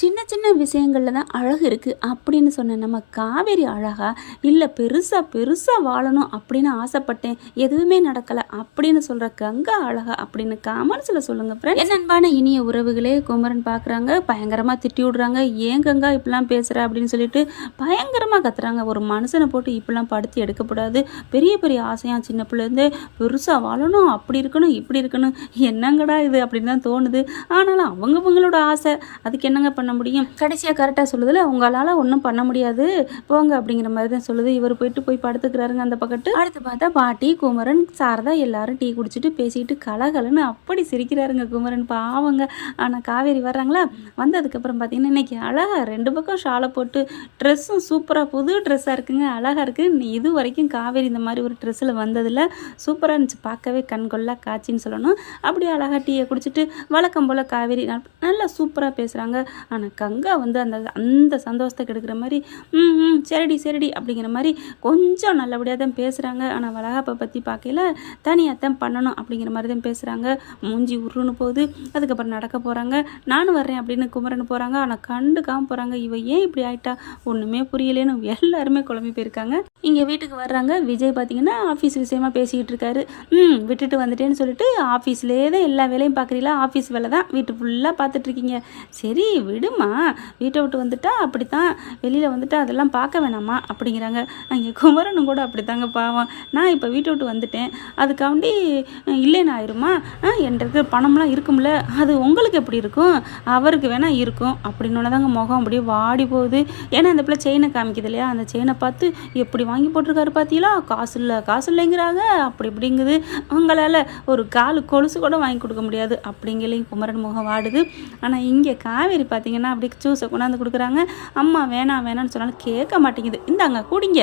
சின்ன சின்ன விஷயங்களில் தான் அழகு இருக்குது அப்படின்னு சொன்ன நம்ம காவேரி அழகா இல்லை பெருசாக பெருசாக வாழணும் அப்படின்னு ஆசைப்பட்டேன். எதுவுமே நடக்கலை அப்படின்னு சொல்கிற கங்கா அழகா அப்படின்னு காமன்ஸில் சொல்லுங்கள் ஃப்ரெண்ட் என் அன்பான இனிய உறவுகளே குமரன் பார்க்குறாங்க பயங்கரமாக திட்டி விடுறாங்க. ஏன் கங்கா இப்படிலாம் பேசுகிற அப்படின்னு சொல்லிட்டு பயங்கரமாக கத்துறாங்க. ஒரு மனுஷனை போட்டு இப்படிலாம் படுத்து எடுக்கக்கூடாது பெரிய பெரிய ஆசையாக சின்ன பிள்ளைலேருந்தே பெருசாக வாழணும் அப்படி இருக்கணும் இப்படி இருக்கணும் என்னங்கடா இது? அப்படின்னு தான் தோணுது. ஆனாலும் அவங்கவங்களோட ஆசை. அதுக்கு என்னங்க பண்ண முடியும். கடைசியாக கரெக்டாக சொல்லுதுல உங்களால் ஒன்றும் பண்ண முடியாது. போங்க அப்படிங்கிற மாதிரி தான் சொல்லுது. இவர் போயிட்டு போய் படுத்துக்கிறாருங்க அந்த பக்கத்து. அடுத்து பார்த்தா பாட்டி குமரன் சாரதா எல்லாரும் டீ குடிச்சிட்டு பேசிட்டு கலகலன்னு அப்படி சிரிக்கிறாருங்க குமரன். பாவங்க. ஆனால் காவேரி வர்றாங்களா? வந்ததுக்கப்புறம் பார்த்தீங்கன்னா இன்னைக்கு அழகாக ரெண்டு பக்கம் ஷாலை போட்டு ட்ரெஸ்ஸும் சூப்பராக புது ட்ரெஸ்ஸாக இருக்குங்க. அழகாக இருக்குது இது வரைக்கும் காவேரி இந்த மாதிரி ஒரு ட்ரெஸ்ஸில் வந்ததில் சூப்பராக இருந்துச்சு. பார்க்கவே கண்கொள்ளா காட்சின்னு சொல்லணும். அப்படியே அழகாக டீயை குடிச்சிட்டு வழக்கம் போல் காவேரி நல்லா சூப்பராக பேசுகிறாங்க ஆனால் கங்கா வந்து அந்த அந்த சந்தோஷத்தை கெடுக்கிற மாதிரி ம் ம் சரிடி சரிடி அப்படிங்கிற மாதிரி கொஞ்சம் நல்லபடியாக தான் பேசுகிறாங்க ஆனால் வளகாப்பை பற்றி பார்க்கல தனியாக தான் பண்ணணும் அப்படிங்கிற மாதிரி தான் பேசுகிறாங்க மூஞ்சி உருன்னு போகுது. அதுக்கப்புறம் நடக்க போகிறாங்க நானும் வர்றேன் அப்படின்னு குமரன் போகிறாங்க ஆனால் கண்டுக்காமல் போகிறாங்க இவ ஏன் இப்படி ஆயிட்டா? ஒன்றுமே புரியலேன்னு எல்லாருமே குழம்பி போயிருக்காங்க. இங்கே வீட்டுக்கு வர்றாங்க. விஜய் பார்த்தீங்கன்னா ஆஃபீஸ் விஷயமா பேசிக்கிட்டு இருக்காரு. ம் விட்டுட்டு வந்துட்டேன்னு சொல்லிட்டு ஆஃபீஸ்லேயே தான் எல்லா வேலையும் பார்க்குறீங்களா ஆஃபீஸ் வேலை தான். வீட்டு ஃபுல்லாக பார்த்துட்ருக்கீங்க சரி விடுமா வீட்டை விட்டு வந்துட்டா அப்படித்தான் வெளியில் வந்துட்டா அதெல்லாம் பார்க்க வேணாமா? அப்படிங்கிறாங்க. அங்கே குமரனும் கூட அப்படித்தாங்க பாவம். நான் இப்போ வீட்டை விட்டு வந்துட்டேன். அதுக்காண்டி இல்லைன்னு ஆயிருமா? ஆ, என்கிட்ட பணம்லாம் இருக்கும்ல. அது உங்களுக்கு எப்படி இருக்கும்? அவருக்கு வேணா இருக்கும். அப்படின்னு தாங்க முகம் அப்படியே வாடி போகுது. ஏன்னா அந்த பிள்ளை செயினை காமிக்குது இல்லையா? அந்த செயினை பார்த்து எப்படி வாங்கி போட்டிருக்காரு பார்த்தீங்களா காசு இல்லை காசு இல்லைங்கிறாங்க. அப்படி இப்படிங்குது. உங்களால் ஒரு காலு கொலுசு கூட வாங்கி கொடுக்க முடியாது. அப்படிங்கலையும் குமரன் முகம் வாடுது. ஆனால் இங்கே காவேரி பார்த்தீங்கன்னா அப்படி ஜூஸை கொண்டாந்து கொடுக்குறாங்க. அம்மா வேணாம் வேணாம்னு சொன்னாலும் கேட்க மாட்டேங்குது. இந்தாங்க குடிங்க.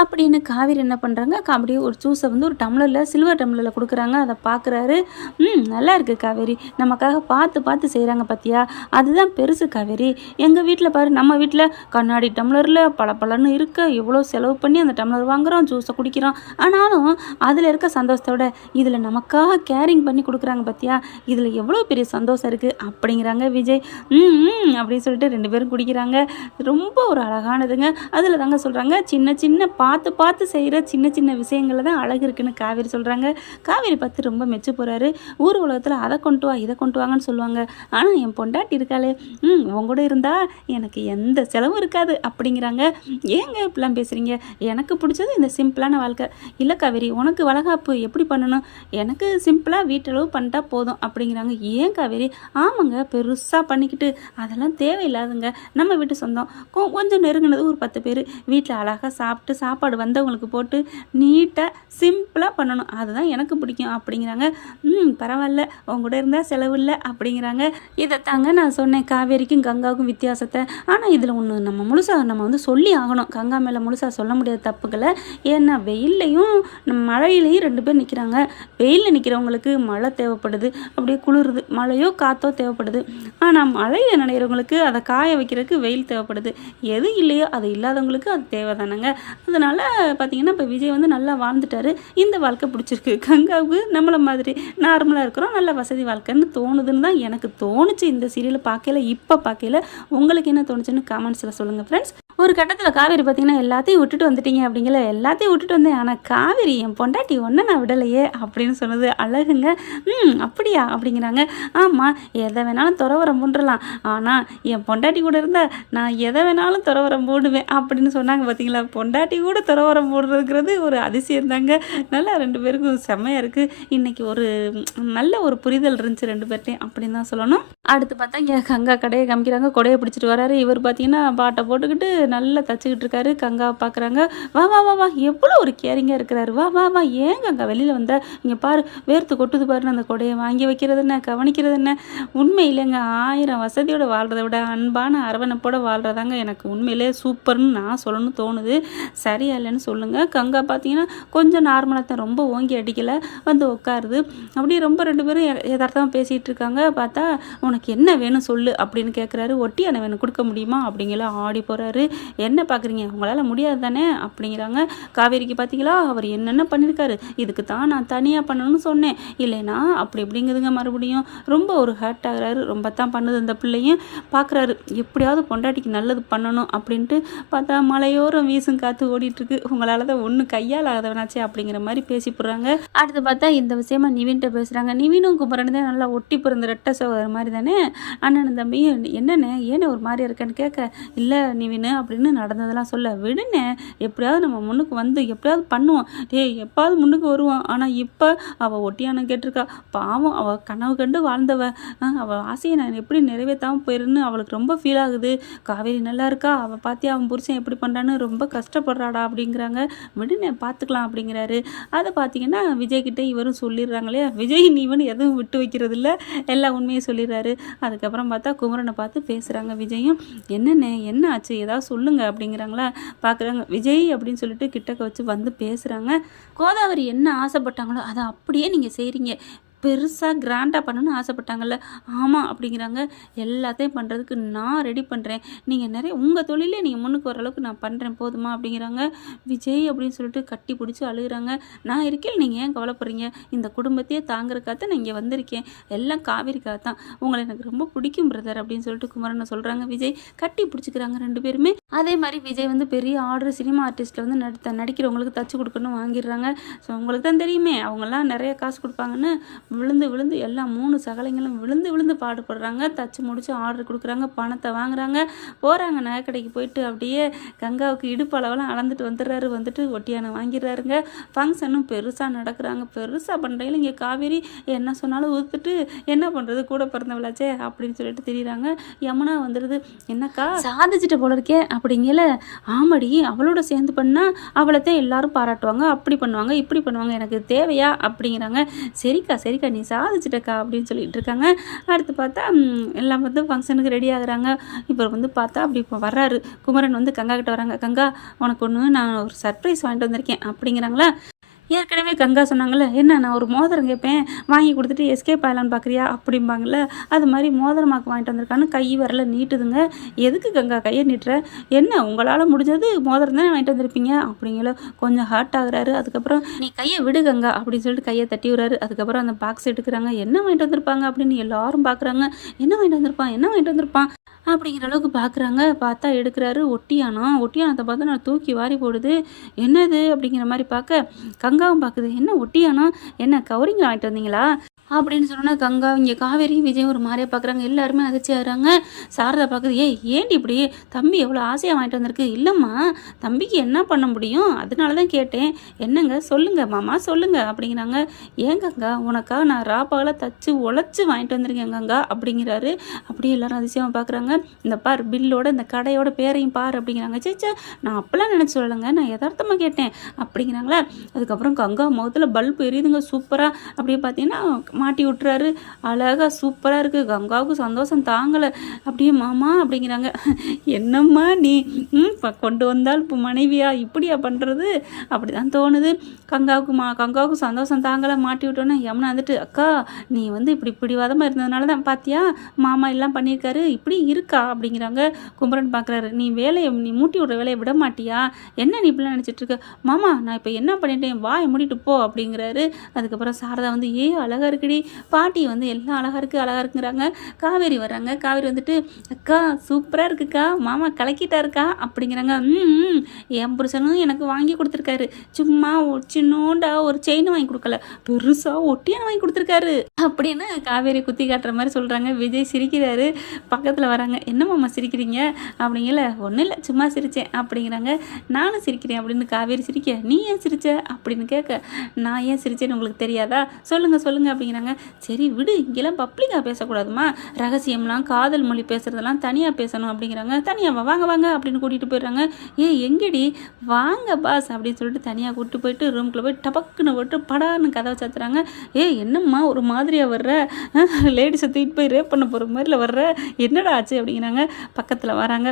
அப்படின்னு காவேரி என்ன பண்ணுறாங்க அப்படியே ஒரு ஜூஸை வந்து ஒரு டம்ளரில் சில்வர் டம்ளரில் கொடுக்குறாங்க. அதை பார்க்குறாரு ம் நல்லா இருக்குது காவேரி. நமக்காக பார்த்து பார்த்து செய்கிறாங்க பார்த்தியா அதுதான் பெருசு காவேரி. எங்கள் வீட்டில் பாரு நம்ம வீட்டில் கண்ணாடி டம்ளரில் பளபளன்னு இருக்க எவ்வளோ செலவு பண்ணி அந்த டம்ளர் வாங்குகிறோம் ஜூஸை குடிக்கிறோம். ஆனாலும் அதில் இருக்க சந்தோஷத்தோட இதில் நமக்காக கேரிங் பண்ணி கொடுக்குறாங்க பார்த்தியா இதில் எவ்வளோ பெரிய சந்தோஷம் இருக்குது அப்படிங்கிறாங்க விஜய். ம் ம் அப்படின்னு சொல்லிட்டு ரெண்டு பேரும் குடிக்கிறாங்க. ரொம்ப ஒரு அழகானதுங்க. அதில் தாங்க சொல்கிறாங்க சின்ன சின்ன பார்த்து பார்த்து செய்கிற சின்ன சின்ன விஷயங்களில் தான் அழகு இருக்குன்னு காவேரி சொல்கிறாங்க காவேரி பார்த்து ரொம்ப மெச்சு போகிறாரு ஊர் உலகத்தில் அதை கொண்டு வா இதை கொண்டு வாங்கன்னு சொல்லுவாங்க. ஆனால் என் பொண்டாட்டி இருக்காளே. ம் உன் கூட எனக்கு எந்த செலவும் இருக்காது அப்படிங்கிறாங்க. ஏங்க இப்படிலாம் பேசுகிறீங்க எனக்கு பிடிச்சது இந்த சிம்பிளான வாழ்க்கை. இல்லை காவேரி உனக்கு வளகாப்பு எப்படி பண்ணணும்? எனக்கு சிம்பிளாக வீட்டளவு பண்ணிட்டா போதும் அப்படிங்கிறாங்க. ஏன் காவேரி? ஆமாங்க பெருசாக பண்ணிக்கிட்டு அதெல்லாம் தேவையில்லாதுங்க. நம்ம வீட்டு சொந்தம். கொ- கொஞ்சம் நெருங்கினது ஒரு பத்து பேர். வீட்டில் அழகாக சாப்பிட்டு சாப்பாடு வந்தவங்களுக்கு போட்டு நீட்டாக சிம்பிளாக பண்ணணும். அதுதான் எனக்கு பிடிக்கும். அப்படிங்கிறாங்க. ம் பரவாயில்ல. உங்க கூட இருந்தால் செலவு இல்லை. அப்படிங்கிறாங்க. இதைத்தாங்க நான் சொன்னேன். காவேரிக்கும் கங்காவுக்கும் வித்தியாசத்தை. ஆனால் இதில் ஒன்று நம்ம முழுசாக நம்ம வந்து சொல்லி ஆகணும். கங்கா மேலே முழுசாக சொல்ல முடியாத தப்புக்களை ஏன்னா வெயில்லையும் நம்ம மழையிலையும் ரெண்டு பேர் நிற்கிறாங்க வெயிலில் நிற்கிறவங்களுக்கு மழை தேவைப்படுது. அப்படியே குளிருது. மழையோ காற்றோ தேவைப்படுது. ஆனால் மழையில் நினைகிறவங்களுக்கு அதை காய வைக்கிறதுக்கு வெயில் தேவைப்படுது. எது இல்லையோ அது இல்லாதவங்களுக்கு அது தேவை தானேங்க அதனால் பார்த்தீங்கன்னா இப்போ விஜய் வந்து நல்லா வாழ்ந்துட்டாரு. இந்த வாழ்க்கை பிடிச்சிருக்கு. கங்காவுக்கு நம்மளை மாதிரி நார்மலாக இருக்கிறோம். நல்ல வசதி வாழ்க்கைன்னு தோணுதுன்னு தான் எனக்கு தோணுச்சு. இந்த சீரியலை பார்க்கல இப்போ பார்க்கல உங்களுக்கு என்ன தோணுச்சுன்னு காமெண்ட்ஸில் சொல்லுங்கள் ஃப்ரெண்ட்ஸ் ஒரு கட்டத்தில் காவேரி பார்த்தீங்கன்னா எல்லாத்தையும் விட்டுட்டு வந்துட்டீங்க அப்படிங்கிற எல்லாத்தையும் விட்டுட்டு வந்தேன். ஆனால் காவேரி என் பொண்டாட்டி ஒன்றை நான் விடலையே அப்படின்னு சொன்னது அழகுங்க. ம் அப்படியா? அப்படிங்கிறாங்க. ஆமாம் எதை வேணாலும் துறவரம் பூண்டலாம் ஆனால் என் பொண்டாட்டி கூட இருந்தால் நான் எதை வேணாலும் துறவரம் போடுவேன் அப்படின்னு சொன்னாங்க பார்த்தீங்களா பொண்டாட்டி கூட துறவரம் போடுறதுங்கிறது ஒரு அதிசயம் தாங்க. நல்லா ரெண்டு பேருக்கும் செம்மையாக இருக்குது இன்றைக்கி ஒரு நல்ல ஒரு புரிதல் இருந்துச்சு ரெண்டு பேர்ட்டையும் அப்படின்னு தான் சொல்லணும். அடுத்து பார்த்தா இங்கே கங்கா கடையை காமிக்கிறாங்க. கொடையை பிடிச்சிட்டு வராரு. இவர் பார்த்தீங்கன்னா பாட்டை போட்டுக்கிட்டு நல்லா தச்சுக்கிட்டு இருக்காரு கங்காவை பார்க்குறாங்க வா வா வா வா எவ்வளோ ஒரு கேரிங்காக இருக்கிறாரு. வா வா வா ஏன் கங்கா வெளியில் வந்த? இங்கே பாரு வேர்த்து கொட்டுது பாருன்னு அந்த கொடையை வாங்கி வைக்கிறது என்ன கவனிக்கிறது என்ன? உண்மை இல்லைங்க ஆயிரம் வசதியோடு வாழ்கிறத விட அன்பான அரவணைப்போடு வாழ்கிறதாங்க எனக்கு உண்மையிலே சூப்பர்னு நான் சொல்லணும்னு தோணுது. சரியா இல்லைன்னு சொல்லுங்கள் கங்கா பார்த்தீங்கன்னா கொஞ்சம் நார்மலாக தான் ரொம்ப ஓங்கி அடிக்கலை வந்து உட்காருது. அப்படியே ரொம்ப ரெண்டு பேரும் எதார்த்தமாக பேசிகிட்டு இருக்காங்க. பார்த்தா உனக்கு என்ன வேணும் சொல்லு அப்படின்னு கேட்குறாரு ஒட்டி என்ன வேணும் கொடுக்க முடியுமா? அப்படிங்கிற ஆடி போகிறாரு என்ன பார்க்குறீங்க உங்களால் முடியாது தானே? அப்படிங்கிறாங்க. காவேரிக்கு பார்த்தீங்களா அவர் என்னென்ன பண்ணியிருக்காரு இதுக்கு தான் நான் தனியாக பண்ணணும்னு சொன்னேன். இல்லைனா அப்படி இப்படிங்குதுங்க மறுபடியும்? ரொம்ப ஒரு ஹர்ட் ஆகிறாரு. ரொம்ப தான் பண்ணுது அந்த பிள்ளையும். பார்க்குறாரு எப்படியாவது பொண்டாட்டிக்கு நல்லது பண்ணணும் அப்படின்ட்டு பார்த்தா மலையோரம் வீசும் காற்று ஓடிட்டுருக்கு. உங்களால் தான் ஒன்றும் கையால் ஆகாதவனாச்சே அப்படிங்கிற மாதிரி பேசி போடுறாங்க. அடுத்து பார்த்தா இந்த விஷயமா நிவின்ட்ட பேசுகிறாங்க நிவினும் குமரன் தான் நல்லா ஒட்டி பிறந்த ரெட்ட சோகர் மாதிரி தானே? அண்ணன் தம்பியும் என்னென்ன ஏன்னு ஒரு மாதிரி இருக்கேன்னு கேட்க இல்லை நிவின் அப்படின்னு நடந்ததெல்லாம் சொல்ல விடுண்ணே எப்படியாவது நம்ம முன்னுக்கு வந்து எப்படியாவது பண்ணுவோம். ஏய் எப்பாவது முன்னுக்கு வருவோம் ஆனால் இப்போ அவள் ஒட்டியானம் கேட்டிருக்கா. பாவம் அவள் கனவு கண்டு வாழ்ந்தவ. அவள் ஆசையை நான் எப்படி நிறைவேற்றாமல் போயிருன்னு அவளுக்கு ரொம்ப ஃபீல் ஆகுது. காவேரி நல்லா இருக்கா? அவள் பார்த்து அவன் புருஷன் எப்படி பண்ணுறான்னு ரொம்ப கஷ்டப்படுறாடா அப்படிங்கிறாங்க. விடுனே பார்த்துக்கலாம் அப்படிங்கிறாரு. அதை பார்த்தீங்கன்னா விஜய்கிட்ட இவரும் சொல்லிடுறாங்களே விஜய் நீவன் எதுவும் விட்டு வைக்கிறது இல்லை எல்லா உண்மையும் சொல்லிடுறாரு. அதுக்கப்புறம் பார்த்தா குமரனை பார்த்து பேசுகிறாங்க விஜயும். என்னண்ணே என்ன ஆச்சு? ஏதாவது சொல்லுங்கள் அப்படிங்கிறாங்களா? பார்க்குறாங்க விஜய் அப்படின்னு சொல்லிட்டு கிட்டக்க வச்சு வந்து பேசுகிறாங்க கோதாவரி என்ன ஆசைப்பட்டாங்களோ அதை அப்படியே நீங்கள் செய்கிறீங்க பெருசாக கிராண்டாக பண்ணணும்னு ஆசைப்பட்டாங்கல்ல. ஆமாம் அப்படிங்கிறாங்க. எல்லாத்தையும் பண்ணுறதுக்கு நான் ரெடி பண்ணுறேன் நீங்கள் நிறைய உங்கள் தொழிலே நீங்கள் முன்னுக்கு வர அளவுக்கு நான் பண்ணுறேன் போதுமா அப்படிங்கிறாங்க. விஜய் அப்படின்னு சொல்லிட்டு கட்டி பிடிச்சி அழுகுறாங்க. நான் இருக்கேன். நீங்கள் ஏன் கவலைப்படுறீங்க? இந்த குடும்பத்தையே தாங்குறக்காக நான் இங்கே வந்திருக்கேன். எல்லாம் காவிரிக்காக தான் உங்களை எனக்கு ரொம்ப பிடிக்கும் பிரதர் அப்படின்னு சொல்லிட்டு குமரனை சொல்கிறாங்க விஜய் கட்டி பிடிச்சிக்கிறாங்க ரெண்டு பேருமே. அதே மாதிரி விஜய் வந்து பெரிய ஆர்டர் சினிமா ஆர்டிஸ்ட்டில் வந்து நடித்த நடிக்கிறவங்களுக்கு தச்சு கொடுக்கணும் வாங்கிடுறாங்க. ஸோ உங்களுக்கு தான் தெரியுமே. அவங்கெல்லாம் நிறைய காசு கொடுப்பாங்கன்னு விழுந்து விழுந்து எல்லா மூணு சகலைங்களும் விழுந்து விழுந்து பாடுபடுறாங்க. தச்சு முடித்து ஆர்டர் கொடுக்குறாங்க பணத்தை வாங்குறாங்க. போகிறாங்க நகைக்கடைக்கு போயிட்டு அப்படியே கங்காவுக்கு இடுப்பு அளவெல்லாம் அளந்துட்டு வந்துடுறாரு. வந்துட்டு ஒட்டியான வாங்கிடுறாருங்க. ஃபங்க்ஷனும் பெருசாக நடக்கிறாங்க. பெருசாக பண்ணுறையில் இங்கே காவேரி என்ன சொன்னாலும் ஊத்துட்டு என்ன பண்ணுறது கூட பிறந்தவளாச்சே அப்படின்னு சொல்லிட்டு தெரியுறாங்க. யமுனா வந்துடுது. என்னக்கா? சாதிச்சிட்ட போல இருக்கே. அப்படிங்கல ஆமாடி அவளோட சேர்ந்து பண்ணால் அவளை தான் எல்லாரும் பாராட்டுவாங்க. அப்படி பண்ணுவாங்க இப்படி பண்ணுவாங்க எனக்கு தேவையா? அப்படிங்கிறாங்க. சரிக்கா சரிக்கா நீ சாதிச்சிட்டக்கா அப்படின்னு சொல்லிட்டு இருக்காங்க. அடுத்து பார்த்தா எல்லாம் வந்து ஃபங்க்ஷனுக்கு ரெடி ஆகுறாங்க. இப்போ வந்து பார்த்தா அப்படி இப்போ வர்றாரு. குமரன் வந்து கங்கா கிட்ட வராங்க. கங்கா உனக்கு ஒன்று நான் ஒரு சர்ப்ரைஸ் வாங்கிட்டு வந்திருக்கேன் அப்படிங்கிறாங்களா? ஏற்கனவே கங்கா சொன்னாங்கல்ல என்ன நான் ஒரு மோதிரம் கேட்பேன் வாங்கி கொடுத்துட்டு எஸ்கேப் ஆகலான்னு பார்க்குறியா அப்படிம்பாங்கல்ல. அது மாதிரி மோதிரமாக்கு வாங்கிட்டு வந்திருக்கான்னு கை வரல நீட்டுதுங்க. எதுக்கு கங்கா கையை நீட்டுற? என்ன உங்களால் முடிஞ்சது மோதிரம் தானே வாங்கிட்டு வந்திருப்பீங்க? அப்படிங்கள கொஞ்சம் ஹர்ட் ஆகுறாரு. அதுக்கப்புறம் நீ கையை விடு கங்கா அப்படின்னு சொல்லிட்டு கையை தட்டி விடுறாரு. அதுக்கப்புறம் அந்த பாக்ஸ் எடுக்கிறாங்க. என்ன வாங்கிட்டு வந்திருப்பாங்க? அப்படின்னு எல்லாரும் பார்க்குறாங்க என்ன வாங்கிட்டு வந்திருப்பான்? என்ன வாங்கிட்டு வந்திருப்பான்? அப்படிங்கிற அளவுக்கு பார்க்குறாங்க பார்த்தா எடுக்கிறாரு ஒட்டியானம். ஒட்டியானத்தை பார்த்தா நான் தூக்கி வாரி போடுது. என்னது? அப்படிங்கிற மாதிரி பார்க்க கங்காவும் பார்க்குது. என்ன ஒட்டியானம்? என்ன கவரிங்கில் வாங்கிட்டு வந்தீங்களா? அப்படின்னு சொன்னோன்னா கங்கா இங்கே காவேரி விஜய் ஒரு மாதிரியே பார்க்குறாங்க எல்லாருமே அதிர்ச்சி ஆகிறாங்க சாரதா பார்க்குது ஏய் ஏன்டி இப்படி? தம்பி எவ்வளோ ஆசையாக வாங்கிட்டு வந்திருக்கு. இல்லைம்மா தம்பிக்கு என்ன பண்ண முடியும்? அதனால தான் கேட்டேன். என்னங்க? சொல்லுங்க மாமா சொல்லுங்க. அப்படிங்கிறாங்க. ஏன் கங்கா? உனக்காக நான் ராப்பாவில் தச்சு உழைச்சி வாங்கிட்டு வந்திருக்கேன் கங்கா. அப்படிங்கிறாரு. அப்படியே எல்லாரும் அதிசயமாக பார்க்குறாங்க இந்த பார் பில்லோட இந்த கடையோட பேரையும் பார் அப்படிங்கிறாங்க. சேச்சா நான் அப்போல்லாம் நினச்சி சொல்லலைங்க. நான் யதார்த்தமாக கேட்டேன். அப்படிங்கிறாங்களா. அதுக்கப்புறம் கங்கா முகத்தில் பல்ப் எரியுதுங்க சூப்பராக அப்படியே பார்த்தீங்கன்னா மாட்டி விட்டுறாரு. அழகாக சூப்பராக இருக்குது கங்காவுக்கு சந்தோஷம் தாங்கலை. அப்படியே மாமா அப்படிங்கிறாங்க. என்னம்மா நீ? கொண்டு வந்தால் இப்போ மனைவியா? இப்படியா பண்ணுறது அப்படி தான் தோணுது. கங்காவுக்கு மா கங்காவுக்கு சந்தோஷம் தாங்கலை. மாட்டி விட்டோன்னே யமுனா வந்துட்டு அக்கா நீ வந்து இப்படி பிடிவாதமாக இருந்ததுனால தான் பார்த்தியா மாமா எல்லாம் பண்ணியிருக்காரு. இப்படி இருக்கா? அப்படிங்கிறாங்க. கும்பரன் பார்க்குறாரு நீ வேலையை நீ மூட்டி விடுற வேலையை விட மாட்டியா? என்ன நீ இப்படிலாம் நினச்சிட்டு இருக்க? மாமா நான் இப்போ என்ன பண்ணிட்டேன்? வாயை மூடிட்டு போ அப்படிங்கிறாரு. அதுக்கப்புறம் சாரதா வந்து ஏ இருக்கு. இருக்குடி பாட்டி வந்து எல்லாம் அழகா இருக்கு அழகா இருக்குங்கிறாங்க. காவேரி வர்றாங்க. காவேரி வந்துட்டு அக்கா சூப்பராக இருக்குக்கா. மாமா கலக்கிட்டாருக்கா? அப்படிங்கிறாங்க. ம் என் புருஷனும் எனக்கு வாங்கி கொடுத்துருக்காரு. சும்மா ஒரு சின்னோண்டா ஒரு செயின் வாங்கி கொடுக்கல. பெருசாக ஒட்டியான வாங்கி கொடுத்துருக்காரு. அப்படின்னு காவேரி குத்தி காட்டுற மாதிரி சொல்கிறாங்க விஜய் சிரிக்கிறாரு. பக்கத்தில் வராங்க. என்ன மாமா சிரிக்கிறீங்க? அப்படிங்கல ஒன்றும் இல்லை. சும்மா சிரித்தேன் அப்படிங்கிறாங்க. நானும் சிரிக்கிறேன். அப்படின்னு காவேரி சிரிக்க நீ ஏன் சிரிச்ச? அப்படின்னு கேட்க நான் ஏன் சிரிச்சேன்னு உங்களுக்கு தெரியாதா? சொல்லுங்கள் சொல்லுங்கள் அப்படிங்கிறாங்க சரி விடு இங்கெல்லாம் பப்ளிக்காக பேசக்கூடாதுமா. ரகசியம்லாம் காதல் மொழி பேசுகிறதெல்லாம் தனியாக பேசணும் அப்படிங்கிறாங்க. தனியாக வாங்க வாங்க அப்படின்னு கூட்டிகிட்டு போயிடுறாங்க. ஏ எங்கடி? வாங்க பாஸ் அப்படின்னு சொல்லிட்டு தனியாக கூப்பிட்டு போயிட்டு ரூம்குள்ளே போய் டபக்குன்னு போட்டு படான்னு கதவை சாத்துறாங்க. ஏ என்னம்மா ஒரு மாதிரியாக வர்ற? லேடிஸை தூக்கிட்டு போய் ரேப் பண்ண போகிற மாதிரில வர்ற? என்னடா ஆச்சு அப்படிங்கிறாங்க. பக்கத்தில் வராங்க.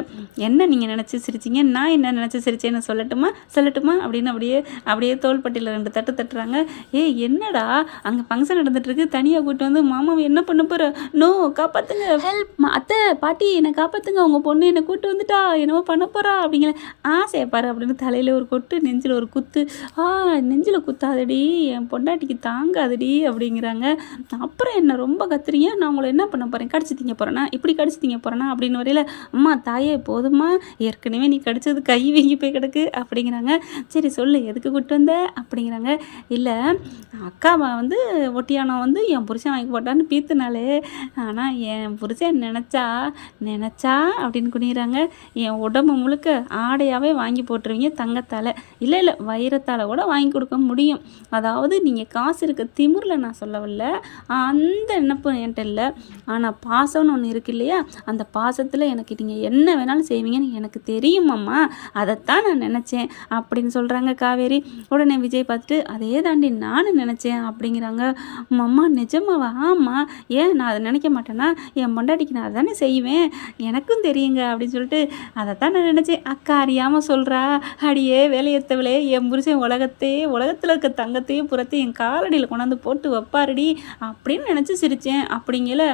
என்ன நீங்கள் நினச்சி சிரிச்சீங்க? நான் என்ன நினச்சி சிரிச்சேன்னு சொல்லட்டுமா? சொல்லட்டுமா? அப்படின்னு அப்படியே அப்படியே தோள்பட்டியில் ரெண்டு தட்டு தட்டுறாங்க. ஏ என்னடா? அங்கே ஃபங்க்ஷன் நடந்துட்டு இருக்கு. தனியாக கூட்டு வந்து மாமாவை என்ன பண்ண போகிற நோ காப்பாற்றுங்க ஹெல்ப் அத்தை பாட்டி என்னை காப்பாற்றுங்க உங்கள் பொண்ணு என்னை கூட்டு வந்துட்டா. என்னவோ பண்ண போகிறா அப்படிங்கிற ஆசையை பாரு அப்படின்னு தலையில் ஒரு கொட்டு நெஞ்சில் ஒரு குத்து. ஆ நெஞ்சில் குத்தாதடி. என் பொண்டாட்டிக்கு தாங்காதடி. அப்படிங்கிறாங்க. அப்புறம் என்ன? ரொம்ப கத்துறீங்க. நான் உங்களை என்ன பண்ண போகிறேன் கடிச்சு திங்க போகிறேன்னா இப்படி கடிச்சு திங்க போகிறேன்னா அப்படின்னு வரையில அம்மா தாயே போதுமா ஏற்கனவே நீ கடிச்சது கை வீங்கி போய் கிடக்கு. அப்படிங்கிறாங்க. சரி சொல்லு. எதுக்கு கூட்டு வந்த? அப்படிங்கிறாங்க. இல்லை அக்காவை வந்து ஒட்டியானம் வந்து என் புருஷன் வாங்கி போட்டான்னு பீத்துனாலே ஆனால் என் புருஷன் நினச்சா நினச்சா அப்படின்னு குனிகிறாங்க என் உடம்பு முழுக்க ஆடையாகவே வாங்கி போட்டுருவீங்க தங்கத்தால். இல்லை இல்லை வைரத்தால் கூட வாங்கி கொடுக்க முடியும். அதாவது நீங்கள் காசு இருக்க திமிரில் நான் சொல்லவில்ல. அந்த நினப்பு என்கிட்ட இல்லை. ஆனால் பாசம்னு ஒன்று இருக்கு இல்லையா? அந்த பாசத்தில் எனக்கு நீங்கள் என்ன வேணாலும் செய்வீங்கன்னு எனக்கு தெரியுமாம்மா அதைத்தான் நான் நினச்சேன் அப்படின்னு சொல்கிறாங்க காவேரி. உடனே விஜய் பார்த்துட்டு அதே தாண்டி நானும் நினச்சேன் அப்படிங்கிறாங்க. அம்மா நிஜமாவா? ஆமாம் ஏன் நான் அதை நினைக்க மாட்டேன்னா என் பொண்டாட்டிக்கு நான் தானே செய்வேன்? எனக்கும் தெரியுங்க அப்படின்னு சொல்லிட்டு அதைத்தான் நான் நினச்சேன். அக்கா அறியாமல் சொல்கிறா அடியே வேலையத்தவளே என் புருஷன் உலகத்தையே உலகத்தில் இருக்க தங்கத்தையும் புறத்தையும் என் காலடியில் கொண்டாந்து போட்டு வைப்பாருடி அப்படின்னு நினச்சி சிரித்தேன் அப்படிங்கல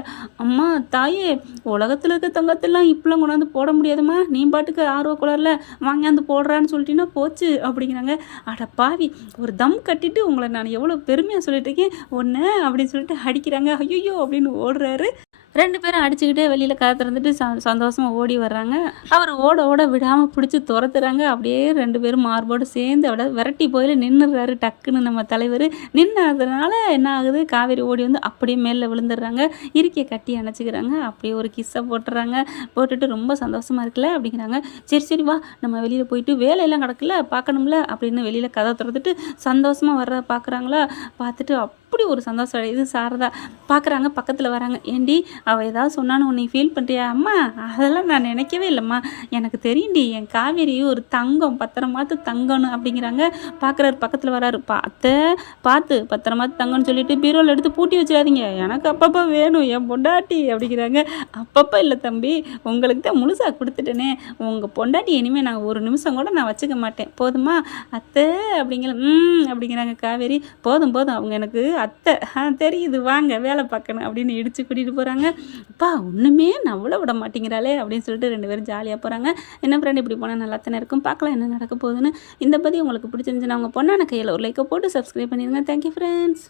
அம்மா தாயே உலகத்தில் இருக்க தங்கத்தெல்லாம் இப்பெல்லாம் கொண்டாந்து போட முடியாதும்மா. நீ பாட்டுக்கு ஆர்வ குளரில் வாங்கியாந்து போடுறான்னு சொல்லிட்டீங்கன்னா போச்சு அப்படிங்கிறாங்க. அட பாவி ஒரு தம் கட்டிட்டு உங்களை நான் எவ்வளோ பெருமையாக சொல்லிட்டு இருக்கேன். ஒன்று அப்படின்னு சொல்லிட்டு அடிக்கிறாங்க. ஐயோ அப்படின்னு ஓடுறாரு. ரெண்டு பேரும் அடிச்சுக்கிட்டே வெளியில் கதை திறந்துட்டு ச சந்தோஷமாக ஓடி வர்றாங்க. அவர் ஓட ஓட விடாமல் பிடிச்சி துரத்துறாங்க. அப்படியே ரெண்டு பேரும் மார்போடு சேர்ந்து அப்படியே விரட்டி போயில நின்றுறாரு டக்குன்னு நம்ம தலைவர் நின்னதுனால என்ன ஆகுது? காவேரி ஓடி வந்து அப்படியே மேலே விழுந்துடுறாங்க. இறுக்கிய கட்டி அணைச்சிக்கிறாங்க. அப்படியே ஒரு கிஸ்ஸை போட்டுறாங்க. போட்டுட்டு ரொம்ப சந்தோஷமாக இருக்குல்ல அப்படிங்கிறாங்க. சரி சரி வா. நம்ம வெளியில் போயிட்டு வேலையெல்லாம் கிடக்குல பார்க்கணும்ல அப்படின்னு வெளியில் கதை திறந்துட்டு சந்தோஷமாக வர்ற பார்க்குறாங்களா பார்த்துட்டு அப்படி ஒரு சந்தோஷம் இது சாரதா பார்க்குறாங்க பக்கத்தில் வராங்க. ஏண்டி அவள் ஏதாவது சொன்னான்னு உன்னை ஃபீல் பண்ணுறியா அம்மா அதெல்லாம் நான் நினைக்கவே இல்லைம்மா. எனக்கு தெரியும்டி என் காவேரி ஒரு தங்கம் பத்திரமாத்து தங்கணும் அப்படிங்கிறாங்க. பார்க்குறாரு பக்கத்தில் வராரு. பார்த்து பார்த்து பத்திரமாத்து தங்கம்னு சொல்லிட்டு பீரோவில் எடுத்து பூட்டி வச்சிடாதீங்க. எனக்கு அப்பப்போ வேணும் என் பொண்டாட்டி அப்படிங்கிறாங்க. அப்பப்போ இல்லை தம்பி உங்களுக்கு தான் முழுசாக கொடுத்துட்டேனே. உங்கள் பொண்டாட்டி இனிமேல் நான் ஒரு நிமிஷம் கூட நான் வச்சுக்க மாட்டேன். போதுமா? அத்தை அப்படிங்கிற ம் அப்படிங்கிறாங்க காவேரி. போதும் போதும். அவங்க எனக்கு அத்தை ஆ தெரியுது வாங்க வேலை பார்க்கணும் அப்படின்னு இடித்து கூட்டிகிட்டு போகிறாங்க அப்பா ஒன்றுமே நவ்வளோ விட மாட்டேங்கிறாளே அப்படின்னு சொல்லிட்டு ரெண்டு பேரும் ஜாலியாக போகிறாங்க என்ன ஃப்ரெண்ட் இப்படி போனால் நல்லா தானே இருக்கும்? பார்க்கலாம் என்ன நடக்க போகுதுன்னு. இந்த பற்றி உங்களுக்கு பிடிச்சிருந்துச்சுன்னா அவங்க பொண்ணான கையில் ஒரு லைக்கை போட்டு சப்ஸ்கிரைப் பண்ணிடுங்க. Thank you friends